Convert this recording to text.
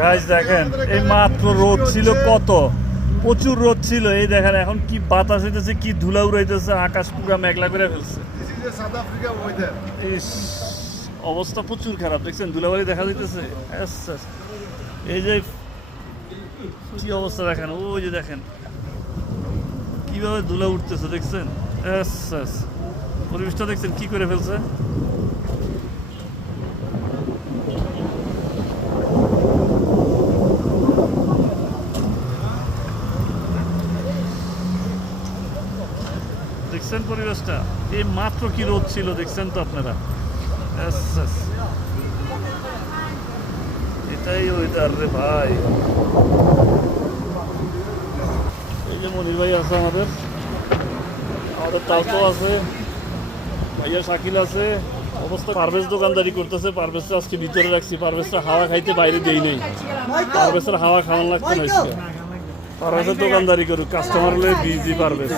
Guys দেখেন এই মাত্র রোদ ছিল কত, প্রচুর রোদ ছিল। এই দেখেন এখন কি বাতাস হইতেছে, কি ধুলা উড়াইতেছে, আকাশ পুরা মেঘলা করে ফেলছে। ইস, অবস্থা প্রচুর খারাপ, দেখছেন ধুলাবালি দেখা যাইতেছে। এই যে কি অবস্থা দেখেন, ওই যে দেখেন কিভাবে ধুলা উঠতেছে, দেখছেন পরিবেশটা দেখছেন কি করে ফেলছে। দেখছেন পরিবেশটা, এই মাত্র কি রোদ ছিল, দেখছেন তো আপনারা। এটাই ওয়েদার রে ভাই। এই যে মনির ভাই আছে, আমাদের তালতো আছে, ভাইয়া শাকিল আছে। অবস্থা পারভেজ দোকানদারি করতেছে, পারভেজটা আজকে ভিতরে রাখছি, পারভেজটা হাওয়া খাইতে বাইরে দেই নেই, পারভেজের হাওয়া খাওয়ান লাগছে না। পারভেজের দোকানদারি করুক, কাস্টমার হলে বিজি পারভেজ।